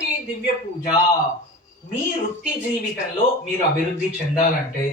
చక్కటి దివ్య పూజ. మీ వృత్తి జీవితంలో మీరు అభివృద్ధి చెందాలంటే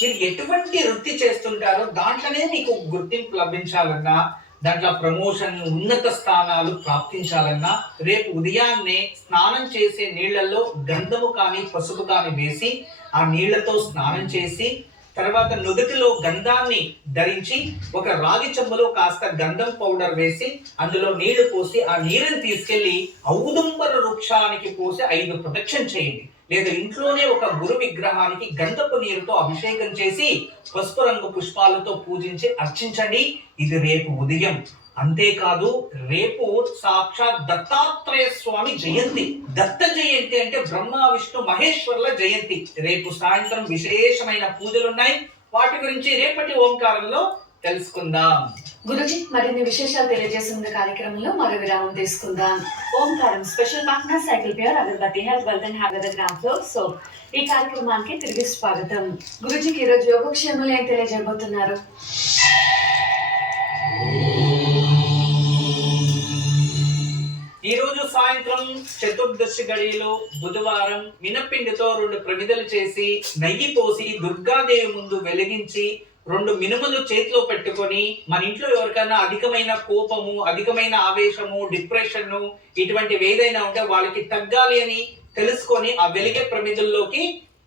మీరు ఎటువంటి వృత్తి చేస్తుంటారో దాంట్లోనే మీకు గుర్తింపు లభించాలన్నా, దాంట్లో ప్రమోషన్, ఉన్నత స్థానాలు ప్రాప్తించాలన్నా రేపు ఉదయాన్నే స్నానం చేసే నీళ్లలో గంధము కానీ పసుపు కానీ వేసి ఆ నీళ్లతో స్నానం చేసి తర్వాత నుదుటిలో గంధాన్ని ధరించి ఒక రాగి చెంబులో కాస్త గంధం పౌడర్ వేసి అందులో నీళ్లు పోసి ఆ నీరుని తీసుకెళ్లి ఔదుంబర వృక్షానికి పోసి 5 ప్రదక్షిణ చేయండి. లేదా ఇంట్లోనే ఒక గురు విగ్రహానికి గంధపు నీరుతో అభిషేకం చేసి పసుపు రంగు పుష్పాలతో పూజించి అర్చించండి. ఇది రేపు ఉదయం. అంతేకాదు రేపు సాక్షాత్ దత్తాత్రేయ స్వామి జయంతి. దత్త జయంతి అంటే బ్రహ్మ విష్ణు మహేశ్వర్ల జయంతి. రేపు సాయంత్రం విశేషమైన పూజలు ఉన్నాయి. వాటి గురించి రేపటి ఓంకారంలో తెలుసుకుందాం. గురుజీ మరిన్ని విశేషాలు తెలియజేస్తున్న కార్యక్రమంలో మరో విరామం తీసుకుందాం. ఓంకారం special partner cycle pure agarbatti health wealth and have gram floor soap. ఈ కార్యక్రమానికి తిరిగి స్వాగతం. గురుజీకి ఈ రోజు యోగక్షేమాలు ఏం తెలియజేయబోతున్నారు? ఈ రోజు సాయంత్రం చతుర్దశి గడియలో బుధవారం మినపిండితో 2 ప్రమిదలు చేసి నెయ్యి పోసి దుర్గాదేవి ముందు వెలిగించి 2 మినుములు చేతిలో పెట్టుకొని మన ఇంట్లో ఎవరికైనా అధికమైన కోపము, అధికమైన ఆవేశము, డిప్రెషన్ ఇటువంటివి ఏదైనా ఉంటే వాళ్ళకి తగ్గాలి అని తెలుసుకొని ఆ వెలిగే ప్రమిదల్లోకి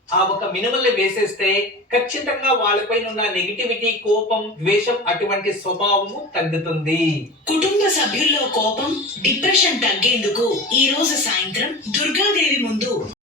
ఆ ఒక మినుముల్ని వేసేస్తే ఖచ్చితంగా వాళ్ళపైన ఉన్న నెగిటివిటీ, కోపం, ద్వేషం అటువంటి స్వభావము తగ్గుతుంది. కుటుంబ సభ్యుల్లో కోపం, డిప్రెషన్ తగ్గేందుకు ఈ రోజు సాయంత్రం దుర్గాదేవి ముందు